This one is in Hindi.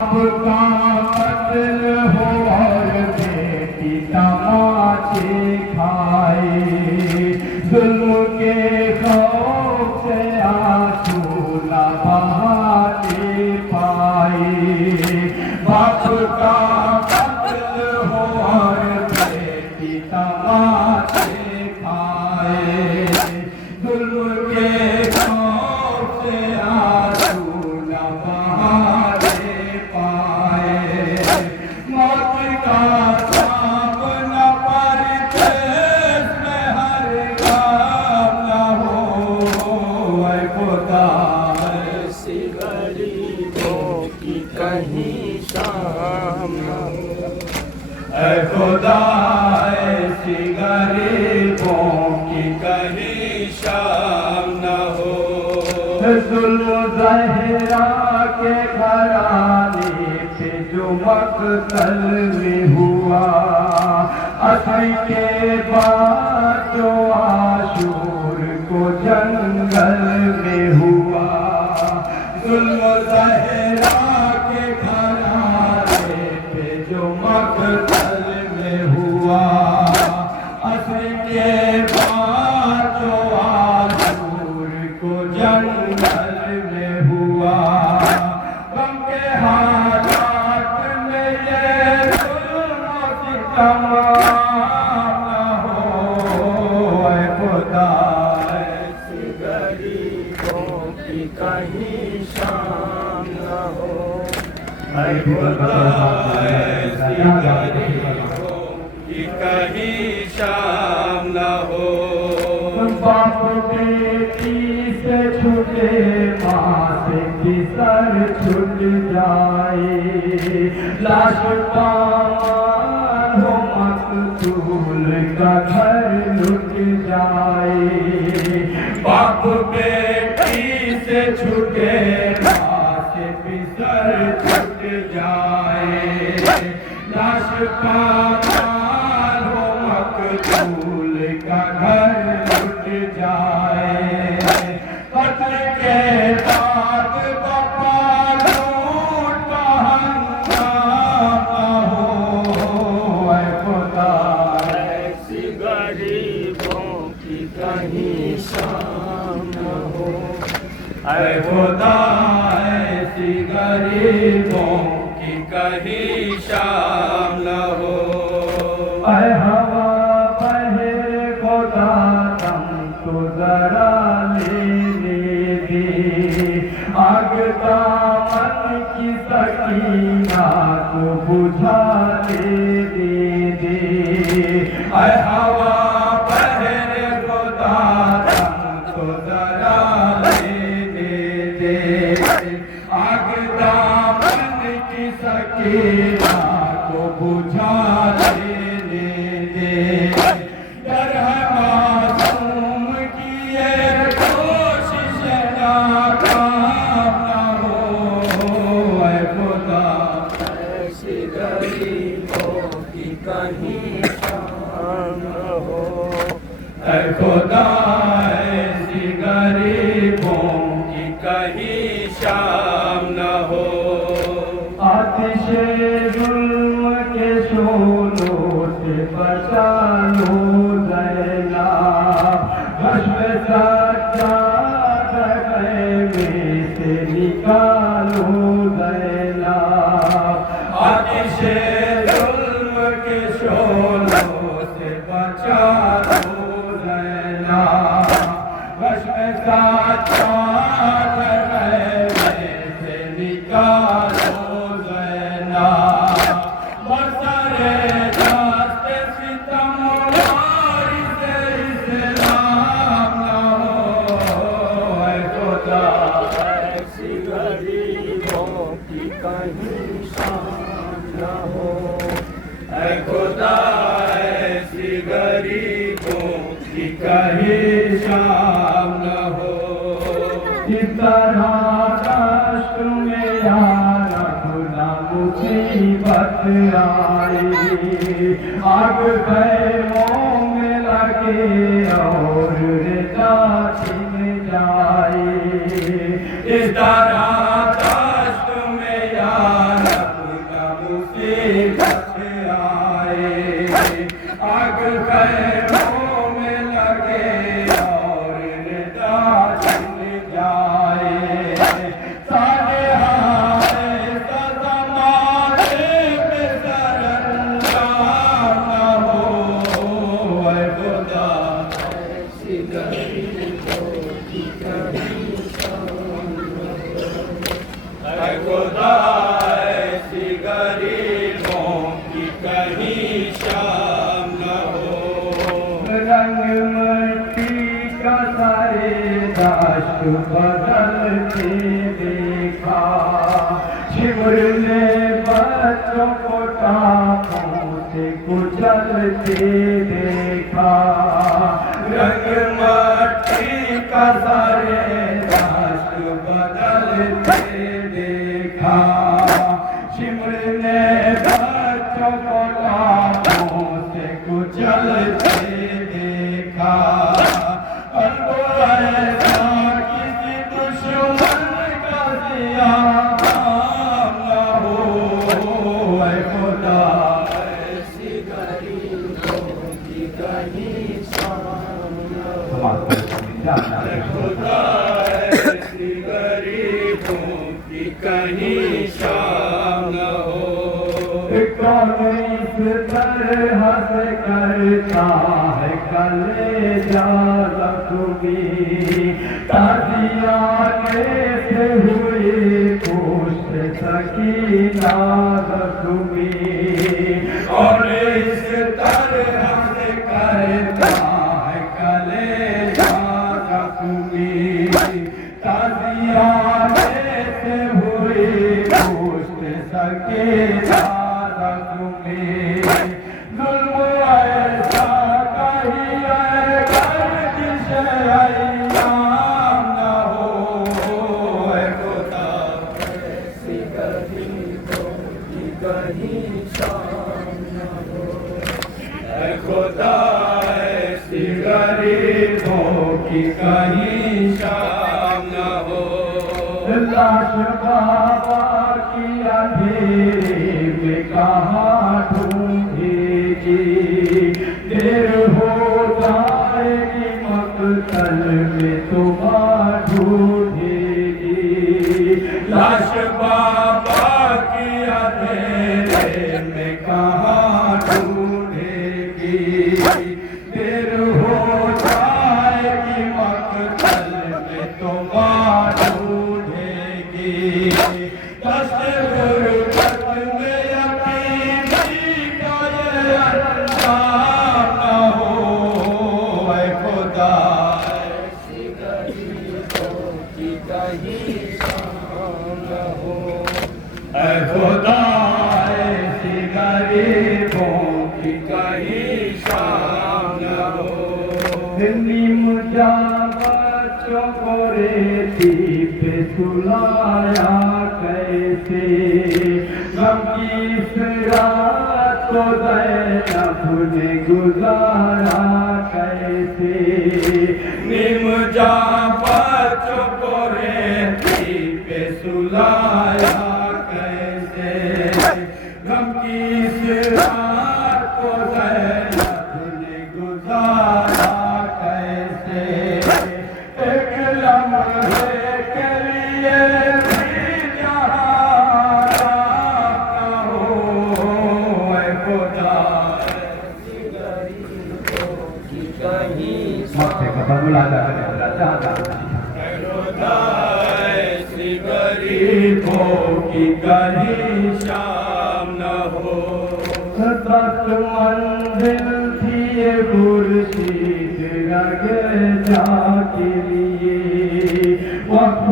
आपका कत्ल हो और बेटी तमाचे खाए, जुल्म के खौफ से आंसू न बहाने पाए। बाप का कत्ल हो और बेटी तमाचे खाए, जुल्म के खौफ से आंसू न बहाने पाए। मौत का सांप न पड़े, इसमें हर काम न हो। ऐ खुदा ऐसी गरीबों की कहीं शाम न हो। ऐ खुदा ऐसी गरीबों की कहीं शाम न हो। जुल्म ज़हरा के घराने पे जो मक़तल में हुआ, असर के बाद जो आशूर को जंगल में हुआ। जुल्म ज़हरा के घराने पे जो मक़तल में हुआ, असर के बाद जो आशूर को जंगल में हुआ। गम के हालात में ये जुल्म सितम न हो। ऐ खुदा ऐसी गरीबों की कहीं शाम न हो। ऐ खुदा ऐसी गरीबों की कहीं शाम न हो। बाप बेटी से छूटे, माँ से किसर छूट जाए। लाश पामान हो मकतूल का घर लुट जाए। बाप बेटी से छूटे, माँ से किसर छूट जाए। लाश पामान हो मकतूल का घर लुट जाए। कत्ल के बाद बापा लूट का हंगामा हो। ऐ खुदा ऐसी गरीबों की कहीं शाम न हो। ऐ खुदा ऐसी गरीबों की कहीं शाम न हो। ऐ हवा बहे खुदा दम तो जरा लेने दे, आग दामन की सकीना को बुझा दे दे। ऐ हवा बहे खुदा दम तो जरा लेने दे, आग दामन की सकीना को बुझा देने दे। डर है मासूम की ये कोशिश नाकाम न हो। ऐ खुदा ऐसी गरीबों की कहीं शाम न हो। ऐ खुदा ऐसी गरीबों की कहीं शाम न हो। आतिशे जुल्म के शोलों से बचा लो ज़ैना, भस्म सज्जाद में से निकालो ज़ैना। आतिशे जुल्म के शोलों से बचा लो ज़ैना, भस्म सज्जाद में से निकालो ज़ैना। बरसरे रास्ते सितम वारिस इस्लाम न हो। ऐ खुदा ऐसी गरीबों की कहीं शाम न हो। ऐ खुदा ऐसी गरीबों की कहीं शाम न हो। इस तरह राष्ट्र में यारा खुदा मुसीबत आई, आग खैमों में लगे और रेता छिन जाए। इस तरह राष्ट्र में यारा बदलते देखा। शिविर ने बच्चों को टापों से कुचलते देखा। रंग मट्टी का सारे राष्ट्र बदलते देखा। शिविर ने बच्चों को टापों से कुचलते देखा। कहीं शाम न हो। कौन इस तरह से करता है कलेजा ज़ख्मी। ताज़ियाने से हुई पुष्ट सकीना ज़ख्मी। और इस तरह से करता है कलेजा ज़ख्मी। ताज़ियाने से हुई पुष्ट सकीना ज़ख्मी। जुल्म ऐसा कहिए गर्दिश अय्याम न हो। ऐ खुदा ऐसी गरीबों की कहीं शाम न हो। ऐ खुदा ऐसी गरीबों की कहीं शाम न हो। लाश बाबा की अंधेरे में कहाँ ढूंढेगी। देर हो जाएगी मक़तल में तुम्हां ढूंढेगी। लाश बाबा की अंधेरे में कहाँ ढूंढेगी। देर हो जाएगी मक़तल में तुम्हां ढूंढेगी। दस्ते गुरबत में यतीमी का ये अंजाम न हो। ऐ खुदा ऐसी गरीबों की कहीं शाम न हो। ऐ खुदा ऐसी गरीबों की कहीं शाम न हो। नीम जान बच्चों को रेती पे सुलाया कैसे। गम की इस रात को ज़ैनब ने गुजारा कैसे। नीम जान बच्चों को रेती पे सुलाया कैसे। गम की इस रात को ज़ैनब ने गुजारा कैसे। एक लम्हे के लिए भी जहाँ न हो। ऐ खुदा ऐसी गरीबों की कहीं ऐसी गरीबों की कहीं शाम न हो। सत मंजिल थी ये खुर्शीद रगे जा के लिए। वक्त